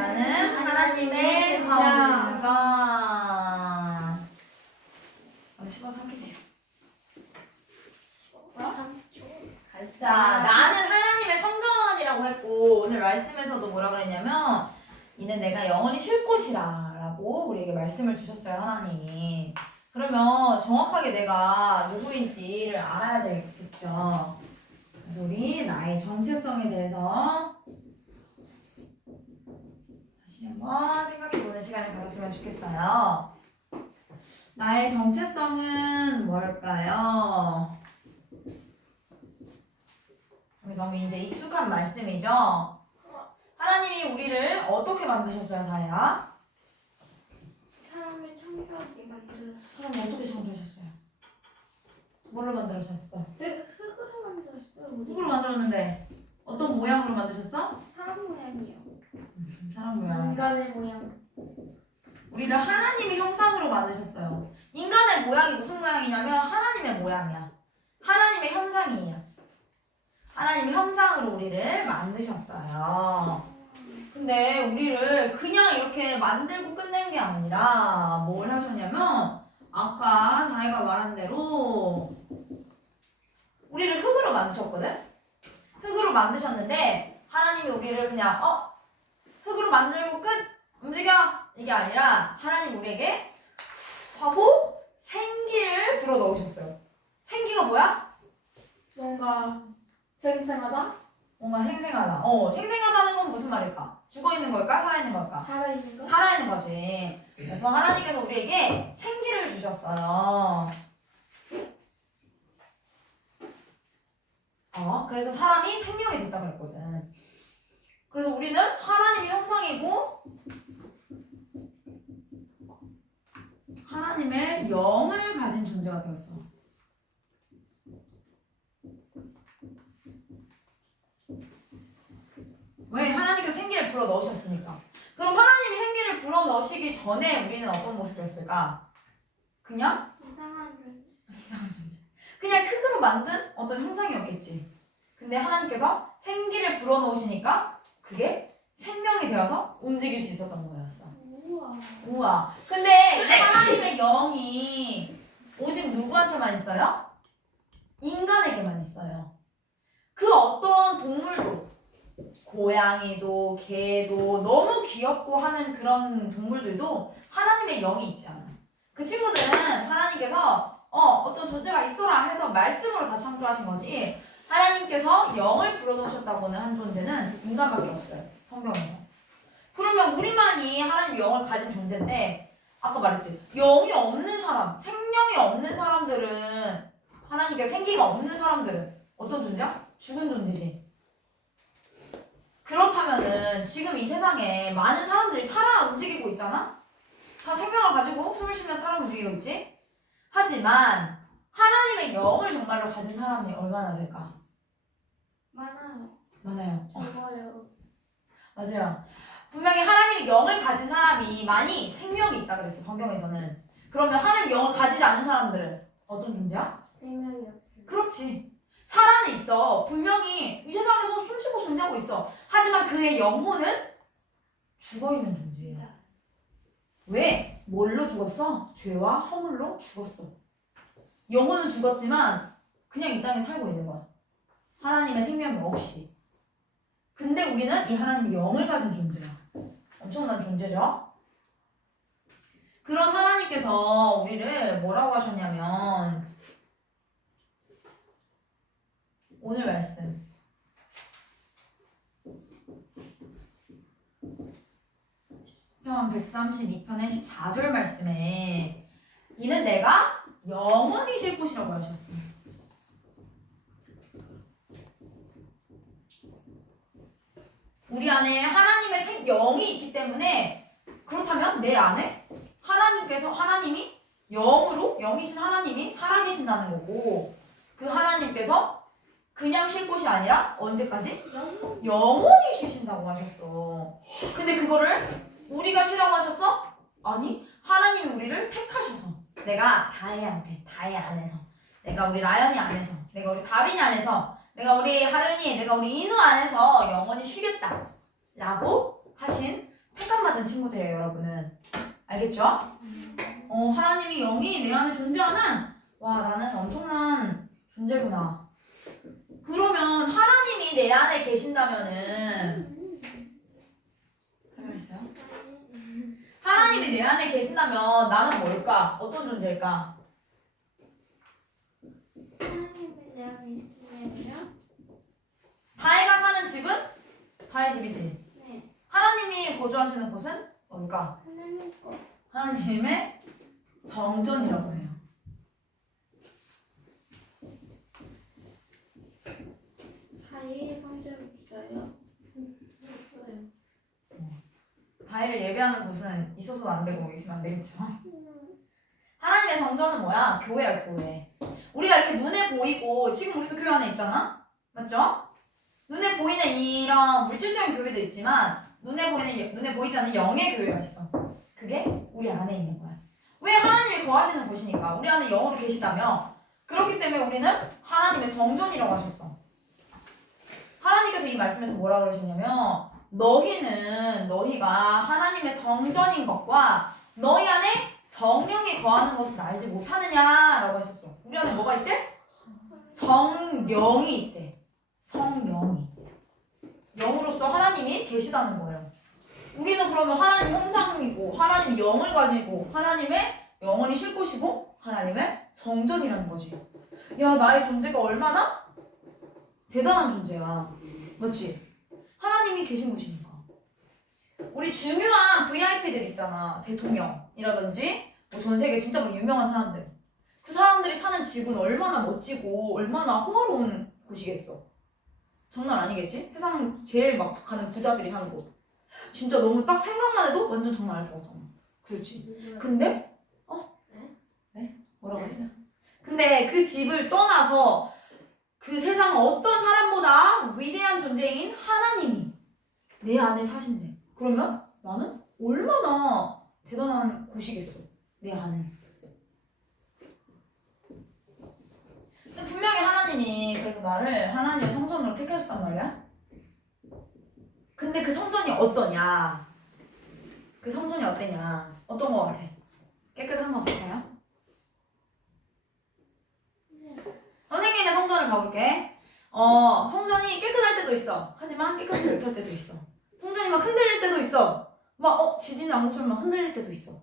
나는 하나님의 성전. 씹어 삼키세요. 자, 나는 하나님의 성전이라고 했고 오늘 말씀에서도 뭐라 그랬냐면 이는 내가 영원히 쉴 곳이라 라고 우리에게 말씀을 주셨어요, 하나님이. 그러면 정확하게 내가 누구인지를 알아야 되겠죠. 그래서 우리 나의 정체성에 대해서 다시 한번 생각해보는 시간을 가졌으면 좋겠어요. 나의 정체성은 뭘까요? 너무 이제 익숙한 말씀이죠? 하나님이 우리를 어떻게 만드셨어요, 다혜야? 사람을 창조하게 만들었어요. 사람을 어떻게 창조하셨어요? 뭘로 만들어셨어? 흙으로 만들었어요. 누구로 만들었는데? 어떤 모양으로 만드셨어? 사람 모양이요. 사람 모양. 인간의 모양. 우리를 하나님의 형상으로 만드셨어요. 인간의 모양이 무슨 모양이냐면 하나님의 모양이야. 하나님의 형상이에요. 하나님의 형상으로 우리를 만드셨어요. 근데 우리를 그냥 이렇게 만들고 끝낸 게 아니라 뭘 하셨냐면 아까 다혜가 말한 대로 우리를 흙으로 만드셨거든? 흙으로 만드셨는데 하나님이 우리를 그냥 흙으로 만들고 끝! 움직여! 이게 아니라 하나님 우리에게 하고 생기를 불어넣으셨어요. 생기가 뭐야? 뭔가 생생하다? 뭔가 생생하다. 생생하다는 건 무슨 말일까? 죽어있는 걸까? 살아있는 걸까? 살아있는 거? 살아있는 거지. 그래서 하나님께서 우리에게 생기를 주셨어요. 그래서 사람이 생명이 됐다 그랬거든. 그래서 우리는 하나님의 형상이고 하나님의 영을 가진 존재가 되었어. 왜? 하나님께서 생기를 불어 넣으셨으니까. 그럼 하나님이 생기를 불어 넣으시기 전에 우리는 어떤 모습이었을까? 그냥? 이상한 존재. 이상한 존재. 그냥 흙으로 만든 어떤 형상이었겠지. 근데 하나님께서 생기를 불어 넣으시니까 그게 생명이 되어서 움직일 수 있었던 거였어. 우와. 우와. 근데 이 하나님의 영이 오직 누구한테만 있어요? 인간에게만 있어요. 그 어떤 동물도 고양이도 개도 너무 귀엽고 하는 그런 동물들도 하나님의 영이 있지 않아요. 그 친구들은 하나님께서 어떤 존재가 있어라 해서 말씀으로 다 창조하신 거지 하나님께서 영을 불어넣으셨다고는 한 존재는 인간밖에 없어요. 성경에서. 그러면 우리만이 하나님의 영을 가진 존재인데 아까 말했지. 영이 없는 사람, 생명이 없는 사람들은 하나님께서 생기가 없는 사람들은 어떤 존재야? 죽은 존재지. 그렇다면은 지금 이 세상에 많은 사람들이 살아 움직이고 있잖아? 다 생명을 가지고 숨을 쉬면서 살아 움직이고 있지? 하지만 하나님의 영을 정말로 가진 사람이 얼마나 될까? 많아요. 많아요. 적어요. 맞아요. 분명히 하나님의 영을 가진 사람이 많이 생명이 있다 그랬어, 성경에서는. 그러면 하나님의 영을 가지지 않은 사람들은 어떤 존재야? 생명이 없어요. 그렇지. 살아는 있어. 분명히 이 세상에서 숨쉬고 존재하고 있어. 하지만 그의 영혼은 죽어있는 존재야. 왜? 뭘로 죽었어? 죄와 허물로 죽었어. 영혼은 죽었지만 그냥 이 땅에 살고 있는 거야. 하나님의 생명이 없이. 근데 우리는 이 하나님의 영을 가진 존재야. 엄청난 존재죠? 그런 하나님께서 우리를 뭐라고 하셨냐면 오늘 말씀 시편 132편의 14절 말씀에 이는 내가 영원히 쉴 곳이라고 하셨습니다. 우리 안에 하나님의 영이 있기 때문에 그렇다면 내 안에 하나님이 영으로 영이신 하나님이 살아계신다는 거고 그 하나님께서 그냥 쉴 곳이 아니라 언제까지? 영원히 쉬신다고 하셨어. 근데 그거를 우리가 쉬라고 하셨어? 아니, 하나님이 우리를 택하셔서 내가 다혜 안에서 내가 우리 라연이 안에서 내가 우리 다빈이 안에서 내가 우리 하윤이 내가 우리 인우 안에서 영원히 쉬겠다 라고 하신 받은 친구들이에요, 여러분은. 알겠죠? 하나님이 영이 내 안에 존재하는, 와, 나는 엄청난 존재구나. 그러면 하나님이 내 안에 계신다면은, 설명했어요? 하나님이 내 안에 계신다면 나는 뭘까? 어떤 존재일까? 하나님이 내 안에 있으면요? 다혜가 사는 집은? 다혜 집이지. 네. 하나님이 거주하시는 곳은 뭔가? 하나님 거. 하나님의 성전이라고 해요. 다이의 성전 있어요? 없어요. 다혜를 예배하는 곳은 있어서도 안 되고 있으면 안 되겠죠. 하나님의 성전은 뭐야? 교회야, 교회. 우리가 이렇게 눈에 보이고, 지금 우리도 교회 안에 있잖아? 맞죠? 눈에 보이는 이런 물질적인 교회도 있지만, 눈에 보이지 않는 영의 교회가 있어. 그게 우리 안에 있는 거야. 왜? 하나님이 거하시는 곳이니까. 우리 안에 영으로 계시다며. 그렇기 때문에 우리는 하나님의 성전이라고 하셨어. 하나님께서 이 말씀에서 뭐라고 그러셨냐면, 너희가 하나님의 성전인 것과 너희 안에 성령이 거하는 것을 알지 못하느냐라고 하셨어. 우리 안에 뭐가 있대? 성령이 있대. 성령이. 영으로서 하나님이 계시다는 거예요. 우리는 그러면 하나님 형상이고 하나님이 영을 가지고 하나님의 영원히 쉴 곳이고 하나님의 성전이라는 거지. 야, 나의 존재가 얼마나 대단한 존재야. 맞지? 하나님이 계신 곳이니까. 우리 중요한 VIP들 있잖아. 대통령이라든지 뭐 전 세계 진짜 뭐 유명한 사람들. 그 사람들이 사는 집은 얼마나 멋지고 얼마나 호화로운 곳이겠어. 장난 아니겠지? 세상 제일 막 가는 부자들이 사는 곳. 진짜 너무 딱 생각만 해도 완전 장난 아닐 것 같잖아. 그렇지. 근데 네? 뭐라고 했어요? 근데 그 집을 떠나서 그 세상 어떤 사람보다 위대한 존재인 하나님이 내 안에 사신대. 그러면 나는 얼마나 대단한 곳이겠어. 내 안은. 근데 분명히 하나님이 그래서 나를 하나님의 성전으로 택하셨단 말이야. 근데 그 성전이 어떠냐? 그 성전이 어때냐? 어떤 거 같아? 깨끗한 거 같아요? 선생님의 성전을 가볼게. 성전이 깨끗할 때도 있어. 하지만 깨끗하지 못할 때도 있어. 성전이 막 흔들릴 때도 있어. 막 지진 난 것처럼 막 흔들릴 때도 있어.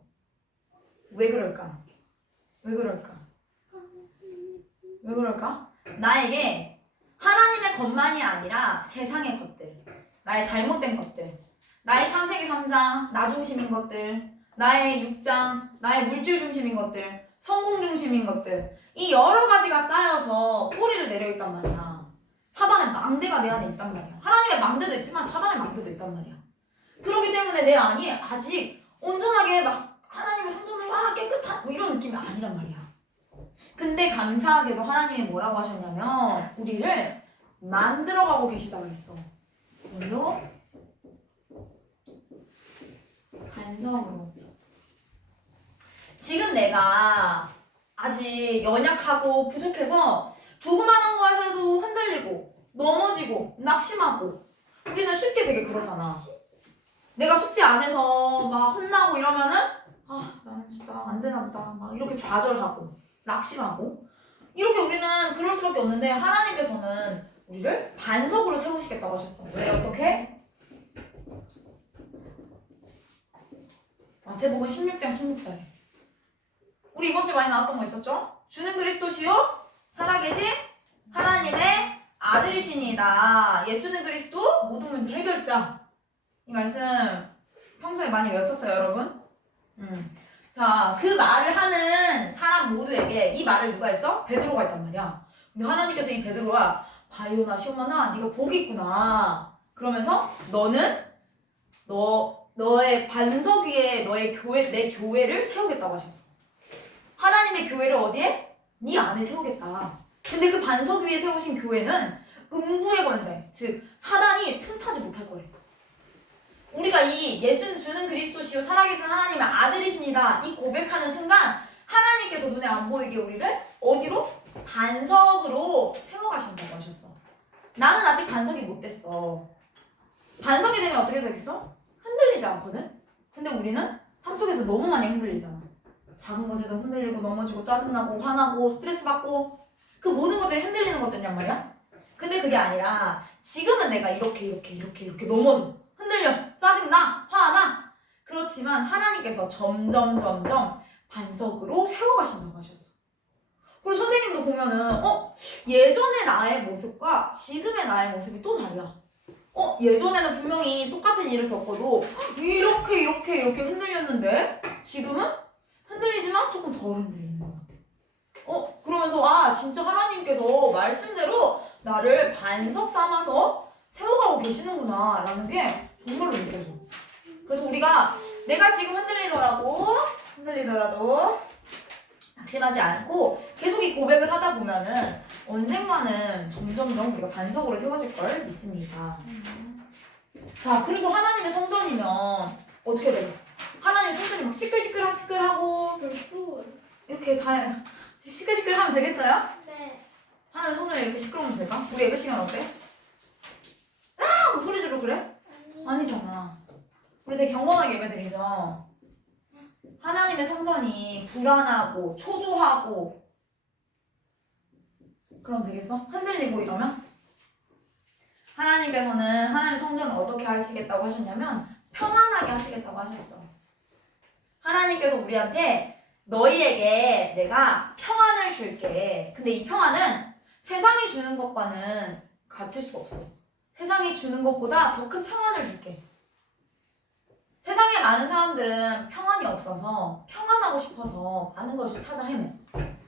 왜 그럴까? 왜 그럴까? 왜 그럴까? 나에게 하나님의 것만이 아니라 세상의 것들, 나의 잘못된 것들, 나의 창세기 3장, 나 중심인 것들, 나의 6장, 나의 물질 중심인 것들, 성공 중심인 것들, 이 여러 가지가 쌓여서 뿌리를 내려있단 말이야. 사단의 망대가 내 안에 있단 말이야. 하나님의 망대도 있지만 사단의 망대도 있단 말이야. 그렇기 때문에 내 안이 아직 온전하게 막 하나님의 성전을 깨끗한 뭐 이런 느낌이 아니란 말이야. 근데 감사하게도 하나님이 뭐라고 하셨냐면 우리를 만들어가고 계시다고 했어. 뭘로? 반성으로. 지금 내가 아직 연약하고 부족해서 조그마한 거에서도 흔들리고 넘어지고 낙심하고 우리는 쉽게 되게 그러잖아. 내가 숙제 안 해서 막 혼나고 이러면은 나는 진짜 안 되나 보다 막 이렇게 좌절하고 낙심하고 이렇게 우리는 그럴 수밖에 없는데 하나님께서는 우리를 반석으로 세우시겠다고 하셨어. 왜? 어떻게? 마태복음 16장 16절에 우리 이번 주 많이 나왔던 거 있었죠? 주는 그리스도시요 살아계신 하나님의 아들이시니다. 예수는 그리스도 모든 문제 해결자. 이 말씀 평소에 많이 외쳤어요, 여러분? 자, 그 말을 하는 사람 모두에게 이 말을 누가 했어? 베드로가 했단 말이야. 근데 하나님께서 이 베드로가 바이오나 시오마나 네가 복이 있구나. 그러면서 너는 너의 반석 위에 내 교회를 세우겠다고 하셨어. 하나님의 교회를 어디에? 네 안에 세우겠다. 근데 그 반석 위에 세우신 교회는 음부의 권세, 즉 사단이 틈타지 못할 거래. 우리가 이 예수는 주는 그리스도시요 살아계신 하나님의 아들이십니다. 이 고백하는 순간 하나님께서 눈에 안 보이게 우리를 어디로? 반석으로 세워가신다고 하셨어. 나는 아직 반석이 못 됐어. 반석이 되면 어떻게 되겠어? 흔들리지 않거든? 근데 우리는 삶 속에서 너무 많이 흔들리잖아. 작은 것에도 흔들리고 넘어지고 짜증나고 화나고 스트레스 받고 그 모든 것들이 흔들리는 것들이란 말이야. 근데 그게 아니라 지금은 내가 이렇게 넘어져. 흔들려. 짜증나. 화나. 그렇지만 하나님께서 점점 반석으로 세워가신다고 하셨어. 그리고 선생님도 보면은 예전의 나의 모습과 지금의 나의 모습이 또 달라. 예전에는 분명히 똑같은 일을 겪어도 이렇게 흔들렸는데 지금은 흔들리지만 조금 덜 흔들리는 것 같아. 그러면서 진짜 하나님께서 말씀대로 나를 반석 삼아서 세워가고 계시는구나 라는 게 정말로 느껴져. 그래서 우리가 내가 지금 흔들리더라도 낙심하지 않고 계속 이 고백을 하다 보면은 언젠가는 점점 우리가 반석으로 세워질 걸 믿습니다. 자, 그리고 하나님의 성전이면 어떻게 되겠어? 하나님의 성전이 막 시끌시끌하고 이렇게 다 시끌시끌하면 되겠어요? 네. 하나님의 성전이 이렇게 시끄러우면 될까? 우리 예배 시간 어때? 뭐 소리 지르고 그래? 아니잖아. 우리 되게 경건하게 예배드리죠. 하나님의 성전이 불안하고 초조하고 그럼 되겠어? 흔들리고 이러면? 하나님께서는 하나님의 성전을 어떻게 하시겠다고 하셨냐면 평안하게 하시겠다고 하셨어. 하나님께서 우리한테 너희에게 내가 평안을 줄게. 근데 이 평안은 세상이 주는 것과는 같을 수가 없어. 세상이 주는 것보다 더 큰 평안을 줄게. 세상에 많은 사람들은 평안이 없어서 평안하고 싶어서 많은 것을 찾아 헤매.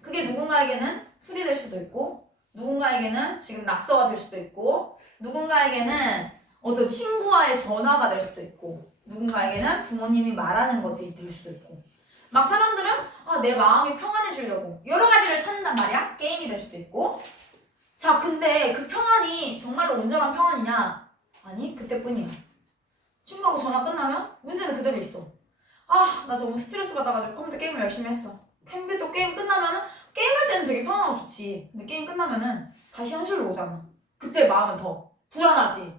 그게 누군가에게는 술이 될 수도 있고 누군가에게는 지금 낙서가 될 수도 있고 누군가에게는 어떤 친구와의 전화가 될 수도 있고 누군가에게는 부모님이 말하는 것들이 될 수도 있고 막 사람들은 내 마음이 평안해지려고 여러 가지를 찾는단 말이야. 게임이 될 수도 있고. 자, 근데 그 평안이 정말로 온전한 평안이냐? 아니, 그때뿐이야. 친구하고 전화 끝나면 문제는 그대로 있어. 나 정말 스트레스 받아가지고 컴퓨터 게임을 열심히 했어. 컴퓨터 게임 끝나면은 게임할 때는 되게 편안하고 좋지. 근데 게임 끝나면은 다시 현실로 오잖아. 그때 마음은 더 불안하지.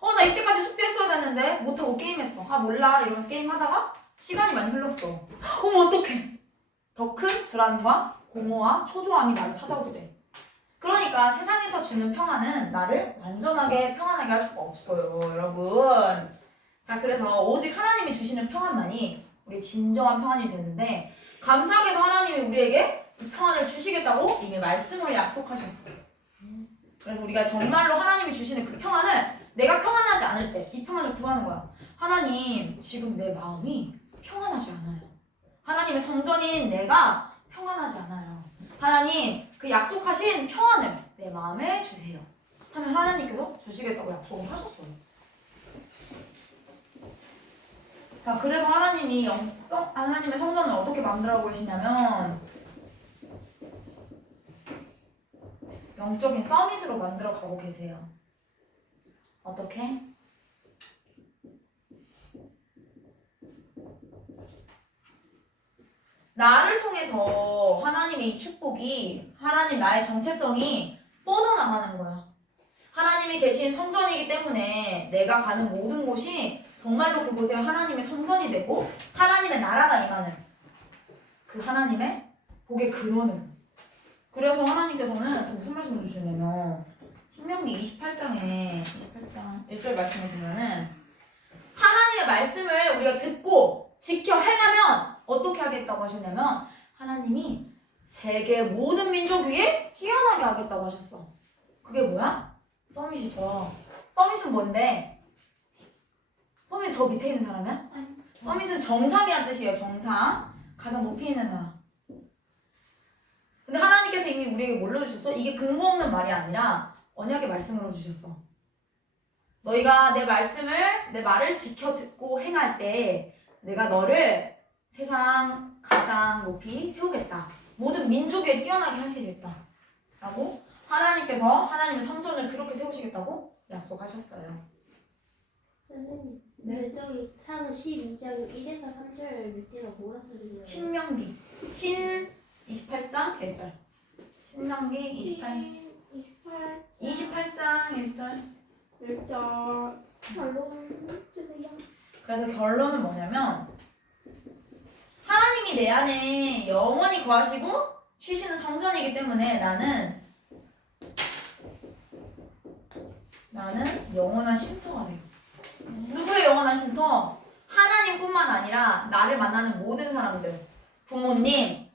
나 이때까지 숙제했어야 되는데 못하고 게임했어. 몰라 이러면서 게임하다가 시간이 많이 흘렀어. 어머 어떡해. 더 큰 불안과 공허와 초조함이 나를 찾아오게 돼. 그러니까 세상에서 주는 평안은 나를 완전하게 평안하게 할 수가 없어요, 여러분. 자, 그래서 오직 하나님이 주시는 평안만이 우리 진정한 평안이 되는데 감사하게도 하나님이 우리에게 이 평안을 주시겠다고 이미 말씀으로 약속하셨어요. 그래서 우리가 정말로 하나님이 주시는 그 평안을 내가 평안하지 않을 때 이 평안을 구하는 거야. 하나님, 지금 내 마음이 평안하지 않아요. 하나님의 성전인 내가 평안하지 않아요. 하나님, 그 약속하신 평안을 내 마음에 주세요. 하면 하나님께서 주시겠다고 약속을 하셨어요. 자, 그래서 하나님이 하나님의 성전을 어떻게 만들어 보시냐면 영적인 서밋으로 만들어 가고 계세요. 어떻게? 나를 통해서 하나님의 이 축복이 하나님 나의 정체성이 뻗어나가는 거야. 하나님이 계신 성전이기 때문에 내가 가는 모든 곳이 정말로 그곳에 하나님의 성전이 되고 하나님의 나라가 임하는 그 하나님의 복의 근원은. 그래서 하나님께서는 또 무슨 말씀을 주시냐면 신명기 28장 1절 말씀을 보면은 하나님의 말씀을 우리가 듣고 지켜 행하면 어떻게 하겠다고 하셨냐면 하나님이 세계 모든 민족 위에 뛰어나게 하겠다고 하셨어. 그게 뭐야? 서밋이죠. 서밋은 뭔데? 서밋 저 밑에 있는 사람이야? 서밋은 정상이란 뜻이에요. 정상. 가장 높이 있는 사람. 근데 하나님께서 이미 우리에게 뭘로 주셨어? 이게 근거 없는 말이 아니라 언약의 말씀으로 주셨어. 너희가 내 말을 지켜 듣고 행할 때 내가 너를 세상 가장 높이 세우겠다. 모든 민족 위에 뛰어나게 하시겠다. 라고 하나님께서 하나님의 성전을 그렇게 세우시겠다고 약속하셨어요. 선생님, 네? 저기 상은 12장 1에서 3절 밑에가 뭐가 쓰는 신명기 28장 1절. 신명기 28장 1절. 1절 결론 주세요. 그래서 결론은 뭐냐면 하나님이 내 안에 영원히 거하시고 쉬시는 성전이기 때문에 나는 영원한 쉼터가 돼요. 누구의 영원한 쉼터? 하나님뿐만 아니라 나를 만나는 모든 사람들, 부모님,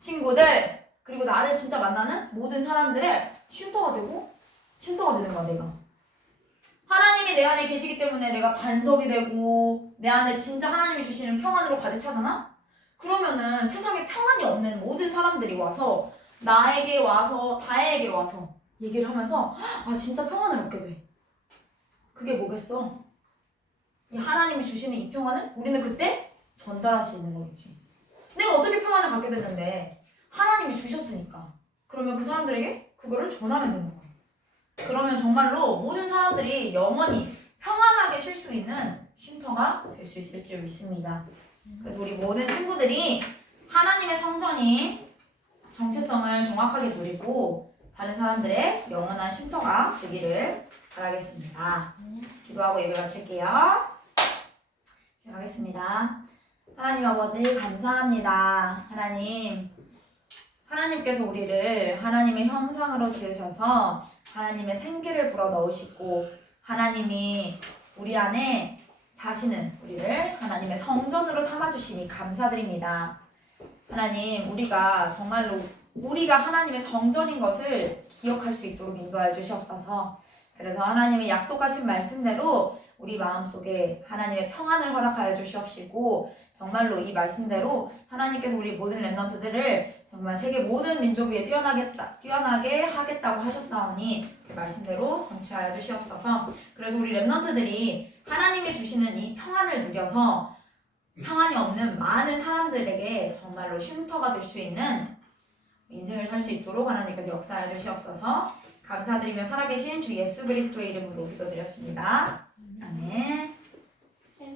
친구들, 그리고 나를 진짜 만나는 모든 사람들의 쉼터가 되고 쉼터가 되는 거야, 내가. 하나님이 내 안에 계시기 때문에 내가 반석이 되고 내 안에 진짜 하나님이 주시는 평안으로 가득 차잖아? 그러면은 세상에 평안이 없는 모든 사람들이 와서 나에게 와서 다혜에게 와서 얘기를 하면서 아 진짜 평안을 얻게 돼. 그게 뭐겠어? 이 하나님이 주시는 이 평안을 우리는 그때 전달할 수 있는 거겠지. 내가 어떻게 평안을 갖게 됐는데 하나님이 주셨으니까. 그러면 그 사람들에게 그거를 전하면 되는 거야. 그러면 정말로 모든 사람들이 영원히 평안하게 쉴 수 있는 쉼터가 될 수 있을 줄 믿습니다. 그래서 우리 모든 친구들이 하나님의 성전이 정체성을 정확하게 누리고 다른 사람들의 영원한 쉼터가 되기를 바라겠습니다. 기도하고 예배 마칠게요. 기도하겠습니다. 하나님 아버지 감사합니다. 하나님께서 우리를 하나님의 형상으로 지으셔서 하나님의 생기를 불어넣으시고 하나님이 우리 안에 사시는 우리를 하나님의 성전으로 삼아주시니 감사드립니다. 하나님, 우리가 정말로 우리가 하나님의 성전인 것을 기억할 수 있도록 인도하여 주시옵소서. 그래서 하나님의 약속하신 말씀대로 우리 마음속에 하나님의 평안을 허락하여 주시옵시고 정말로 이 말씀대로 하나님께서 우리 모든 렘넌트들을 정말 세계 모든 민족 위에 뛰어나게 하겠다고 하셨사오니 그 말씀대로 성취하여 주시옵소서. 그래서 우리 렘넌트들이 하나님이 주시는 이 평안을 누려서 평안이 없는 많은 사람들에게 정말로 쉼터가 될 수 있는 인생을 살 수 있도록 하나님께서 역사하여 주시옵소서. 감사드리며 살아계신 주 예수 그리스도의 이름으로 기도드렸습니다. 아멘.